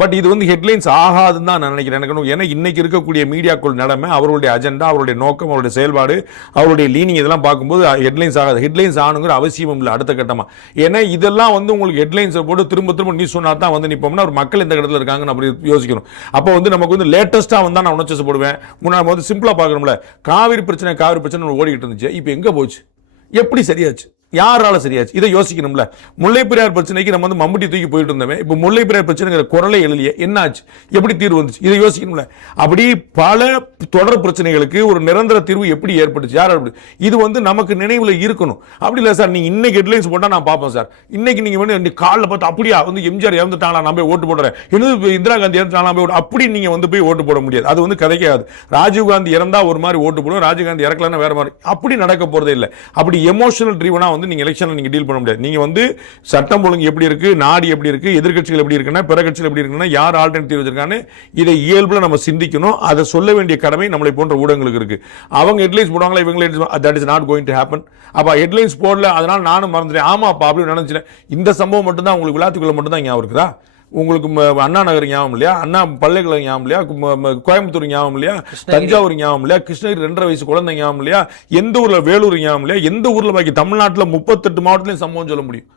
But இது வந்து headlines ஆகாதுன்னு தான் நான் நினைக்கிறேன். எனக்கு ஏன்னா இன்னைக்கு இருக்கக்கூடிய மீடியாக்குள் நிலைமை, அவருடைய அஜெண்டா, அவருடைய நோக்கம், அவருடைய செயல்பாடு, அவருடைய லீனிங் இதெல்லாம் பார்க்கும்போது ஹெட்லைன்ஸ் ஆகாது. ஹெட்லைன்ஸ் ஆகணுங்கிற அவசியம் இல்லை அடுத்த கட்டமா. ஏன்னா இதெல்லாம் வந்து உங்களுக்கு ஹெட்லைன்ஸை போட்டு திரும்ப திரும்ப நியூஸ் சொன்னா தான் வந்து நிற்போம்னா ஒரு மக்கள் எந்த இடத்துல இருக்காங்கன்னு அப்படி யோசிக்கணும். அப்போ வந்து நமக்கு வந்து லேட்டஸ்டா வந்தா நான் உணர்ச்சி போடுவேன். முன்னாடி வந்து சிம்பிளா பார்க்கணும்ல, காவிரி பிரச்சனை ஓடிக்கிட்டு இருந்துச்சு, இப்போ எங்க போச்சு, எப்படி சரியாச்சு, யாரால சரியாச்சு, இதை யோசிக்கணும்ல. முல்லை பெரியார் பிரச்சனைக்கு நம்ம வந்து மம்முட்டி தூக்கி போயிட்டு இருந்தோமே, இப்போ முல்லை பெரியார் பிரச்சனைங்கிற குரலை எழுதிய என்னாச்சு, எப்படி தீர்வு வந்துச்சு, இதை யோசிக்கணும்ல. அப்படி பல தொடர் பிரச்சனைகளுக்கு ஒரு நிரந்தர தீர்வு எப்படி ஏற்பட்டுச்சு, யார் இது வந்து நமக்கு நினைவுல இருக்கணும். அப்படி இல்லை சார், நீங்க இன்னைக்கு ஹெட்லைன்ஸ் போட்டா நான் பார்ப்பேன் சார், இன்னைக்கு நீங்க வந்து காலில் பார்த்து அப்படியா வந்து எம்ஜிஆர் இறந்துட்டாங்களா நான் போய் ஓட்டு போடுறேன், இன்னும் இந்திரா காந்தி இறந்துட்டாங்களா போய் அப்படி நீங்க வந்து போய் ஓட்டு போட முடியாது. அது வந்து கதைக்காது. ராஜீவ் காந்தி இறந்தா ஒரு மாதிரி ஓட்டு போடுவோம், ராஜீவ் காந்தி இறக்கலன்னா வேற மாதிரி. அப்படி நடக்க போறதே இல்லை. அப்படி எமோஷனல் ட்ரீவனா வந்து நீங்க எலெக்ஷன்ல நீங்க டீல் பண்ண முடியாது. நீங்க வந்து சட்டம் ஒழுங்கு எப்படி இருக்கு, நாடு எப்படி இருக்கு, எதிர்க்கட்சிகள் எப்படி இருக்குன்னா, பிற கட்சிகள் எப்படி இருக்குன்னா, யார் ஆல்டர்னேட்டிவ் வச்சிருக்கான்னு இதை இயல்புல நம்ம சிந்திக்கணும். அதை சொல்ல வேண்டிய கடமை நம்மளை போன்ற ஊடகங்களுக்கு இருக்கு. அவங்க ஹெட்லைன்ஸ் போடுவாங்களா, இவங்க that is not going to happen. அப்ப ஹெட்லைன்ஸ் போடல, அதனால நானும் மறந்துட்டேன், ஆமாப்பா அப்படின்னு நினைச்சேன். இந்த சம்பவம் மட்டும் தான் உங்களுக்கு விழாத்துக்குள்ள மட்டும் தான் ஞாபகம் இருக்குதா? உங்களுக்கு அண்ணா நகர் ஞாபகம் இல்லையா, அண்ணா பல்கலைக்கழகம் ஞாபகம் இல்லையா, கோயம்புத்தூர் ஞாபகம் இல்லையா, தஞ்சாவூர் ஞாபகம் இல்லையா, கிருஷ்ணகிரி 2.5 வயசு குழந்தை ஞாபகம் இல்லையா, எந்த ஊர்ல வேலூர் ஞாபகம் இல்லையா, எந்த ஊர்ல பாக்கி தமிழ்நாட்டில் 38 மாவட்டத்திலையும் சம்பவம் சொல்ல முடியும்.